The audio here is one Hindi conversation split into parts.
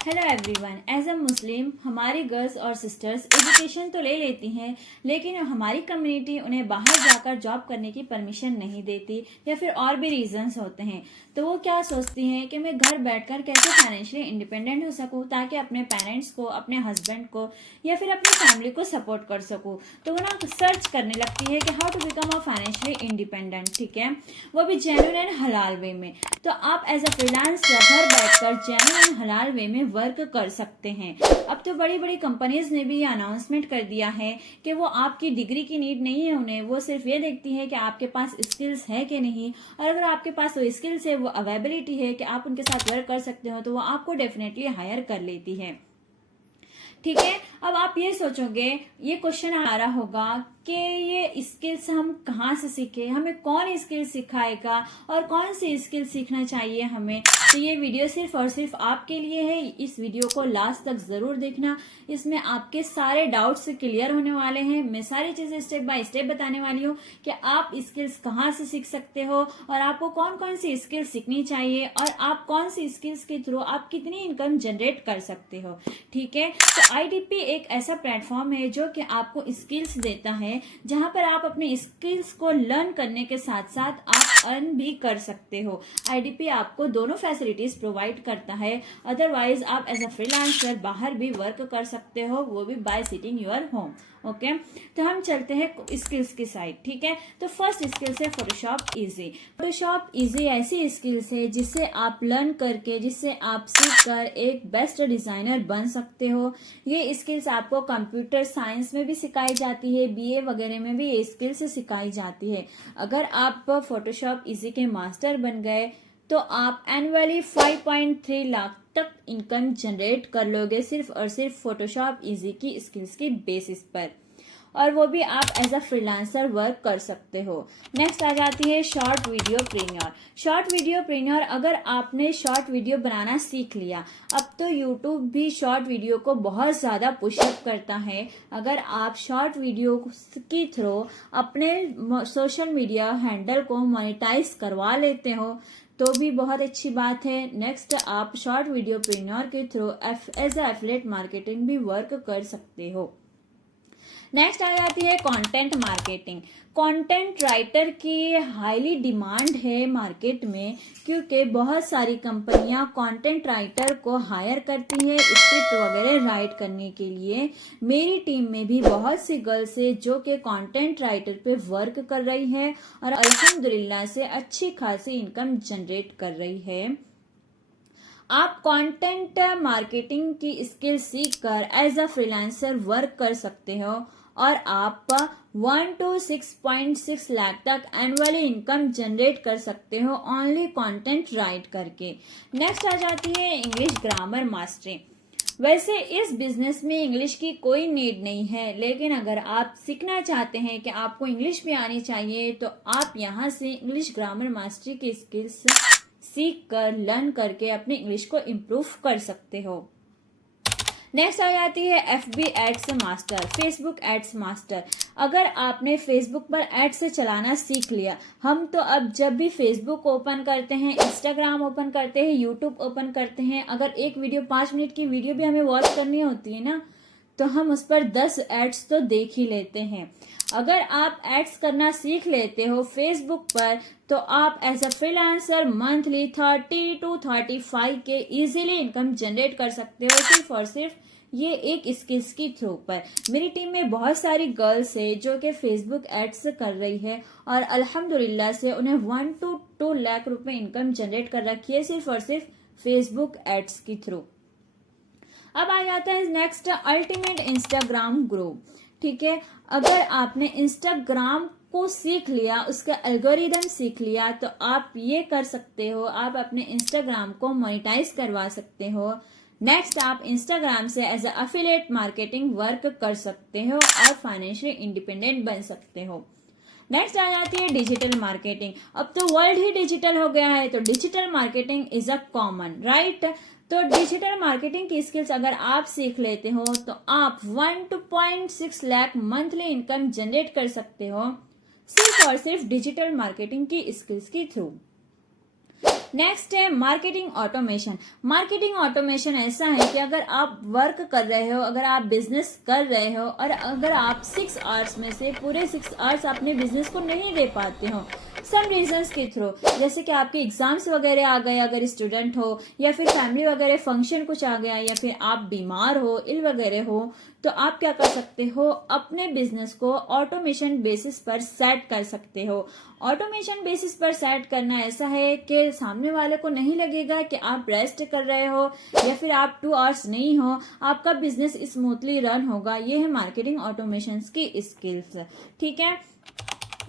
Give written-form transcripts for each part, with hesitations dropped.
Hello everyone. एज अ मुस्लिम हमारी गर्ल्स और सिस्टर्स एजुकेशन तो ले लेती हैं, लेकिन हमारी कम्युनिटी उन्हें बाहर जाकर जॉब करने की परमिशन नहीं देती या फिर और भी रीजंस होते हैं। तो वो क्या सोचती हैं कि मैं घर बैठकर कैसे फाइनेंशियली इंडिपेंडेंट हो सकूं ताकि अपने पेरेंट्स को, अपने हस्बैंड को या फिर अपनी फैमिली को सपोर्ट कर सकूं। तो वो ना सर्च करने लगती है कि how to become a financially independent, ठीक है, वो भी जेन्युइन एंड हलाल वे में। तो आप एज अ फ्रीलांसर घर बैठकर जेन्युइन एंड हलाल वे में वर्क कर सकते हैं। अब तो बड़ी बड़ी कंपनीज ने भी ये अनाउंसमेंट कर दिया है कि वो आपकी डिग्री की नीड नहीं है उन्हें, वो सिर्फ ये देखती है कि आपके पास स्किल्स है कि नहीं, और अगर आपके पास वो स्किल्स है, वो अवेलेबिलिटी है कि आप उनके साथ वर्क कर सकते हो, तो वो आपको डेफिनेटली हायर कर लेती है। ठीक है, अब आप ये सोचोगे, ये क्वेश्चन आ रहा होगा कि ये स्किल्स हम कहाँ से सीखे, हमें कौन स्किल सिखाएगा और कौन सी स्किल सीखना चाहिए हमें। तो ये वीडियो सिर्फ और सिर्फ आपके लिए है। इस वीडियो को लास्ट तक जरूर देखना, इसमें आपके सारे डाउट्स क्लियर होने वाले हैं। मैं सारी चीजें स्टेप बाय स्टेप बताने वाली हूँ कि आप स्किल्स कहाँ से सीख सकते हो और आपको कौन कौन सी स्किल सीखनी चाहिए और आप कौन सी स्किल्स के थ्रू आप कितनी इनकम जनरेट कर सकते हो। ठीक है, तो IDP एक ऐसा प्लेटफॉर्म है जो कि आपको स्किल्स देता है, जहां पर आप अपने स्किल्स को लर्न करने के साथ साथ आप अर्न भी कर सकते हो। IDP आपको दोनों फैसिलिटीज प्रोवाइड करता है। अदरवाइज आप एज अ फ्रीलांसर बाहर भी वर्क कर सकते हो, वो भी bye sitting your home. Okay, तो हम चलते हैं स्किल्स की साइड। ठीक है, तो फर्स्ट स्किल्स है फोटोशॉप इजी। फोटोशॉप इजी ऐसी स्किल्स है जिससे आप लर्न करके, जिससे आप सीख कर एक बेस्ट डिजाइनर बन सकते हो। ये स्किल्स आपको कंप्यूटर साइंस में भी सिखाई जाती है, BA वगैरह में भी ये स्किल्स सिखाई जाती है। अगर आप फोटोशॉप इजी के मास्टर बन गए तो आप एनुअली 5.3 लाख तक इनकम जनरेट कर लोगे, सिर्फ और सिर्फ फोटोशॉप इजी की स्किल्स की बेसिस पर, और वो भी आप एज अ फ्रीलांसर वर्क कर सकते हो। नेक्स्ट आ जाती है शॉर्ट वीडियो प्रीन्योर। शॉर्ट वीडियो प्रीन्योर, अगर आपने शॉर्ट वीडियो बनाना सीख लिया, अब तो यूट्यूब भी शॉर्ट वीडियो को बहुत ज़्यादा पुशअप करता है। अगर आप शॉर्ट वीडियो के थ्रू अपने सोशल मीडिया हैंडल को मोनेटाइज करवा लेते हो तो भी बहुत अच्छी बात है। नेक्स्ट, आप शॉर्ट वीडियो प्रीन्योर के through as a affiliate marketing भी वर्क कर सकते हो। नेक्स्ट आ जाती है कंटेंट मार्केटिंग। कंटेंट राइटर की हाईली डिमांड है मार्केट में, क्योंकि बहुत सारी कंपनियां कंटेंट राइटर को हायर करती है स्क्रिप्ट वगैरह राइट करने के लिए। मेरी टीम में भी बहुत सी गर्ल्स है जो कि कंटेंट राइटर पे वर्क कर रही है और अल्हम्दुलिल्लाह से अच्छी खासी इनकम जनरेट कर रही है। आप कंटेंट मार्केटिंग की स्किल सीखकर एज अ फ्रीलांसर वर्क कर सकते हो और आप 1 to 6.6 लाख तक एनुअली इनकम जनरेट कर सकते हो ओनली कंटेंट राइट करके। नेक्स्ट आ जाती है इंग्लिश ग्रामर मास्टरी। वैसे इस बिजनेस में इंग्लिश की कोई नीड नहीं है, लेकिन अगर आप सीखना चाहते हैं कि आपको इंग्लिश भी आनी चाहिए तो आप यहाँ से इंग्लिश ग्रामर मास्टरी की स्किल्स सीख कर, लर्न करके अपने इंग्लिश को इम्प्रूव कर सकते हो। नेक्स्ट आ जाती है FB ads master, Facebook ads master. अगर आपने फेसबुक पर एड्स चलाना सीख लिया, हम तो अब जब भी फेसबुक ओपन करते हैं, इंस्टाग्राम ओपन करते हैं, यूट्यूब ओपन करते हैं, अगर एक वीडियो 5 मिनट की वीडियो भी हमें वॉच करनी होती है ना, तो हम उस पर 10 एड्स तो देख ही लेते हैं। अगर आप एड्स करना सीख लेते हो फेसबुक पर तो आप as a freelancer monthly 30 to 35 के इजीली इनकम जनरेट कर सकते हो, सिर्फ और सिर्फ ये एक स्किल्स की थ्रू पर। मेरी टीम में बहुत सारी गर्ल्स है जो कि फेसबुक एड्स कर रही है और अल्हम्दुलिल्लाह से उन्हें 1 to 2 लाख रुपए इनकम जनरेट कर रखी है, सिर्फ और सिर्फ फेसबुक एड्स की थ्रू। अब आ जाता है नेक्स्ट, अल्टीमेट इंस्टाग्राम ग्रो। ठीक है, अगर आपने इंस्टाग्राम को सीख लिया, उसका एल्गोरिदम सीख लिया, तो आप ये कर सकते हो, आप अपने इंस्टाग्राम को मोनेटाइज करवा सकते हो। नेक्स्ट, आप इंस्टाग्राम से as a affiliate marketing work कर सकते हो और फाइनेंशियली इंडिपेंडेंट बन सकते हो। नेक्स्ट आ जाती है डिजिटल मार्केटिंग। अब तो वर्ल्ड ही डिजिटल हो गया है, तो digital marketing is a common right. तो डिजिटल मार्केटिंग की स्किल्स अगर आप सीख लेते हो तो आप 1 to 0.6 lakh monthly income generate कर सकते हो, सिर्फ और सिर्फ डिजिटल मार्केटिंग की स्किल्स के थ्रू। नेक्स्ट है मार्केटिंग ऑटोमेशन। मार्केटिंग ऑटोमेशन ऐसा है कि अगर आप वर्क कर रहे हो, अगर आप बिजनेस कर रहे हो और अगर आप 6 आवर्स में से पूरे 6 आवर्स अपने बिजनेस को नहीं दे पाते हो सम रीजंस के थ्रू, जैसे कि आपके एग्जाम्स वगैरह आ गए अगर स्टूडेंट हो, या फिर फैमिली वगैरह फंक्शन कुछ आ गया, या फिर आप बीमार हो, इल वगैरह हो, तो आप क्या कर सकते हो, अपने बिजनेस को ऑटोमेशन बेसिस पर सेट कर सकते हो। ऑटोमेशन बेसिस पर सेट करना ऐसा है कि सामने वाले को नहीं लगेगा कि आप रेस्ट कर रहे हो या फिर आप 2 आवर्स नहीं हो, आपका बिजनेस स्मूथली रन होगा। ये है मार्केटिंग ऑटोमेशन की स्किल्स। ठीक है,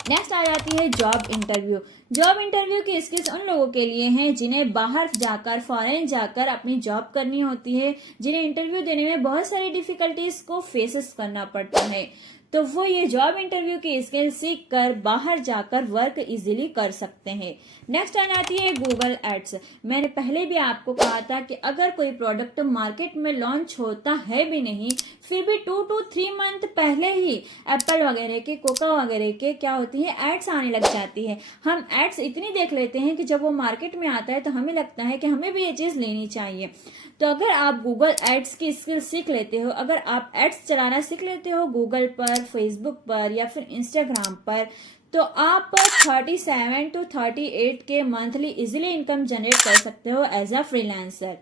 नेक्स्ट आ जाती है जॉब इंटरव्यू। जॉब इंटरव्यू की स्किल्स उन लोगों के लिए हैं जिन्हें बाहर जाकर, फॉरेन जाकर अपनी जॉब करनी होती है, जिन्हें इंटरव्यू देने में बहुत सारी डिफिकल्टीज को फेसेस करना पड़ता है, तो वो ये जॉब इंटरव्यू की स्किल सीख कर बाहर जाकर वर्क इजीली कर सकते हैं। नेक्स्ट आ जाती है गूगल एड्स। मैंने पहले भी आपको कहा था कि अगर कोई प्रोडक्ट मार्केट में लॉन्च होता है भी नहीं, फिर भी 2 to 3 मंथ पहले ही एप्पल वगैरह के, कोका वगैरह के क्या होती है, एड्स आने लग जाती है। हम एड्स इतनी देख लेते हैं कि जब वो मार्केट में आता है तो हमें लगता है कि हमें भी ये चीज लेनी चाहिए। तो अगर आप गूगल एड्स की स्किल सीख लेते हो, अगर आप एड्स चलाना सीख लेते हो गूगल पर, फेसबुक पर या फिर इंस्टाग्राम पर, तो आप 37 to 38 के मंथली इजीली इनकम जनरेट कर सकते हो एज अ फ्रीलांसर।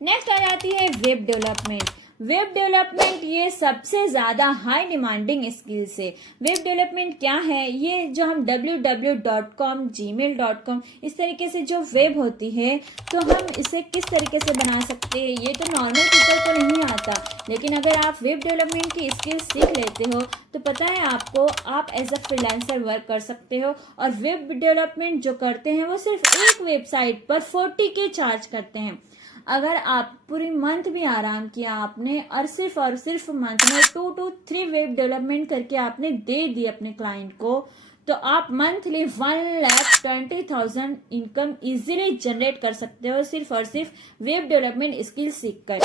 नेक्स्ट आ जाती है वेब डेवलपमेंट। वेब डेवलपमेंट ये सबसे ज्यादा हाई डिमांडिंग स्किल्स है। वेब डेवलपमेंट क्या है, ये जो हम www.com, gmail.com इस तरीके से जो वेब होती है, तो हम इसे किस तरीके से बना सकते हैं, ये तो नॉर्मल पीपल को नहीं आता। लेकिन अगर आप वेब डेवलपमेंट की स्किल्स सीख लेते हो तो पता है आपको, आप एज अ फ्रीलांसर वर्क कर सकते हो। और वेब डेवलपमेंट जो करते हैं वो सिर्फ एक वेबसाइट पर 40K चार्ज करते हैं। अगर आप पूरी मंथ भी आराम किया आपने और सिर्फ मंथ में 2 to 3 वेब डेवलपमेंट करके आपने दे दी अपने क्लाइंट को, तो आप मंथली 1,20,000 इनकम इजीली जनरेट कर सकते हो सिर्फ और सिर्फ वेब डेवलपमेंट स्किल सीखकर।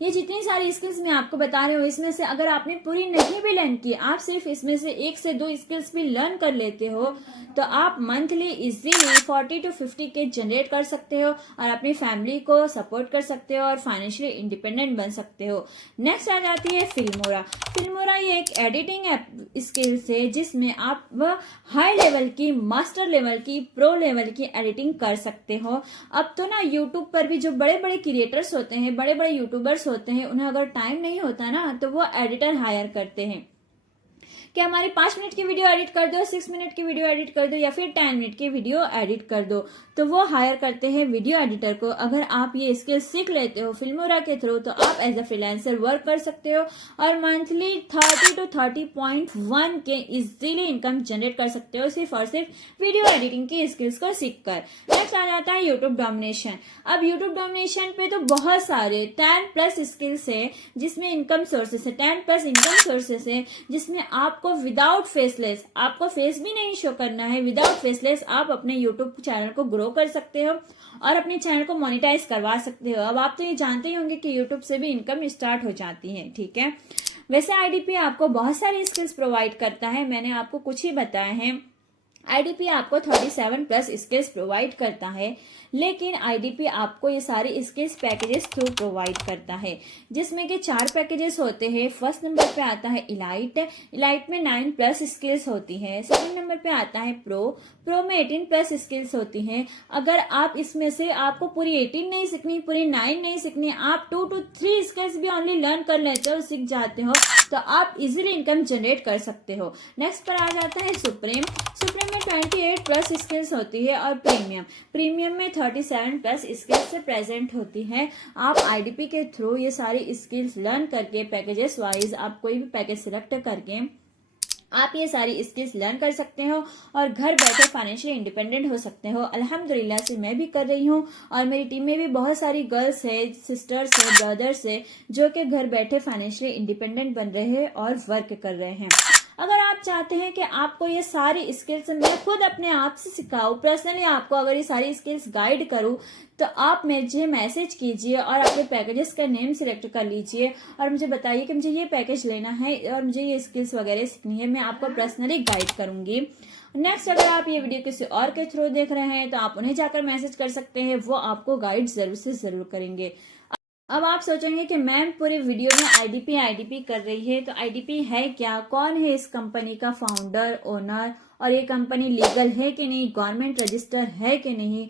ये जितनी सारी स्किल्स मैं आपको बता रही हूँ, इसमें से अगर आपने पूरी नहीं भी लर्न की, आप सिर्फ इसमें से 1 से 2 स्किल्स भी लर्न कर लेते हो, तो आप monthly easily 40 to 50K generate कर सकते हो और अपनी फैमिली को सपोर्ट कर सकते हो और फाइनेंशियली इंडिपेंडेंट बन सकते हो। नेक्स्ट आ जाती है फिल्मोरा। फिल्मोरा ये एक एडिटिंग स्किल्स है जिसमें आप हाई लेवल की, मास्टर लेवल की, प्रो लेवल की एडिटिंग कर सकते हो। अब तो ना यूट्यूब पर भी जो बड़े बड़े क्रिएटर्स होते हैं, बड़े बड़े यूट्यूबर्स होते हैं, उन्हें अगर टाइम नहीं होता ना तो वो एडिटर हायर करते हैं कि हमारी 5 मिनट की वीडियो एडिट कर दो, 6 मिनट की वीडियो एडिट कर दो या फिर 10 मिनट की वीडियो एडिट कर दो, तो वो हायर करते हैं वीडियो एडिटर को। अगर आप ये स्किल सीख लेते हो फिल्मोरा के थ्रू, तो आप एज अ फ्रीलांसर वर्क कर सकते हो और मंथली 30 to 30.1 के इजीली इनकम जनरेट कर सकते हो सिर्फ और सिर्फ वीडियो एडिटिंग की स्किल्स को सीखकर। नेक्स्ट आ जाता है यूट्यूब डोमिनेशन। अब यूट्यूब डोमिनेशन पे तो बहुत सारे 10+ स्किल्स है जिसमें इनकम सोर्सेस है, 10+ इनकम सोर्सेस है जिसमें आपको विदाउट फेसलेस, आपको फेस भी नहीं शो करना है, विदाउट फेसलेस आप अपने यूट्यूब चैनल को ग्रो कर सकते हो और अपने चैनल को मोनेटाइज करवा सकते हो। अब आप तो ये जानते ही होंगे कि यूट्यूब से भी इनकम स्टार्ट हो जाती है। ठीक है, वैसे आईडीपी आपको बहुत सारी स्किल्स प्रोवाइड करता है, मैंने आपको कुछ ही बताया है। आईडीपी आपको 37+ स्किल्स प्रोवाइड करता है, लेकिन आईडीपी आपको ये सारी स्किल्स पैकेजेस थ्रू प्रोवाइड करता है, जिसमें कि 4 पैकेजेस होते हैं। फर्स्ट नंबर पे आता है इलाइट। इलाइट में 9+ स्किल्स होती है। सेकंड नंबर पे आता है प्रो में 18+ स्किल्स होती हैं। अगर आप इसमें से आपको पूरी 18 नहीं सीखनी, पूरी 9 नहीं सीखनी, आप 2 to 3 स्किल्स भी ओनली लर्न कर लेते हो, सीख जाते हो, तो आप इजीली इनकम जनरेट कर सकते हो। नेक्स्ट पर आ जाता है सुप्रीम में 28+ स्किल्स होती है और प्रीमियम में 37+ स्किल्स से प्रेजेंट होती है। आप आईडीपी के थ्रू ये सारी स्किल्स लर्न करके पैकेजेस वाइज आप कोई भी पैकेज सिलेक्ट करके आप ये सारी स्किल्स लर्न कर सकते हो और घर बैठे फाइनेंशियली इंडिपेंडेंट हो सकते हो। अल्हम्दुलिल्लाह से मैं भी कर रही हूँ और मेरी टीम में भी बहुत सारी गर्ल्स है, सिस्टर्स है, ब्रदर्स है जो कि घर बैठे फाइनेंशियली इंडिपेंडेंट बन रहे हैं और वर्क कर रहे हैं। अगर आप चाहते हैं कि आपको ये सारी स्किल्स मैं खुद अपने आप से सिखाऊं, पर्सनली आपको अगर ये सारी स्किल्स गाइड करूं, तो आप मुझे मैसेज कीजिए और अपने पैकेजेस का नेम सिलेक्ट कर लीजिए और मुझे बताइए कि मुझे ये पैकेज लेना है और मुझे ये स्किल्स वगैरह सीखनी है। मैं आपको पर्सनली गाइड करूंगी। नेक्स्ट, अगर आप ये वीडियो किसी और के थ्रू देख रहे हैं तो आप उन्हें जाकर मैसेज कर सकते हैं, वो आपको गाइड जरूर से जरूर करेंगे। अब आप सोचेंगे कि मैम पूरे वीडियो में आईडीपी कर रही है, तो आईडीपी है क्या, कौन है इस कंपनी का फाउंडर, ओनर, और ये कंपनी लीगल है कि नहीं, गवर्नमेंट रजिस्टर है कि नहीं।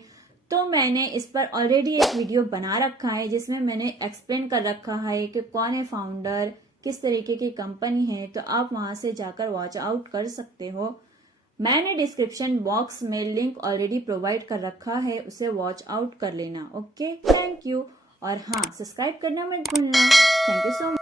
तो मैंने इस पर ऑलरेडी एक वीडियो बना रखा है जिसमें मैंने एक्सप्लेन कर रखा है कि कौन है फाउंडर, किस तरीके की कंपनी है, तो आप वहां से जाकर वॉच आउट कर सकते हो। मैंने डिस्क्रिप्शन बॉक्स में लिंक ऑलरेडी प्रोवाइड कर रखा है, उसे वॉच आउट कर लेना। Okay, thank you. और हाँ, सब्सक्राइब करना मत भूलना। Thank you so much.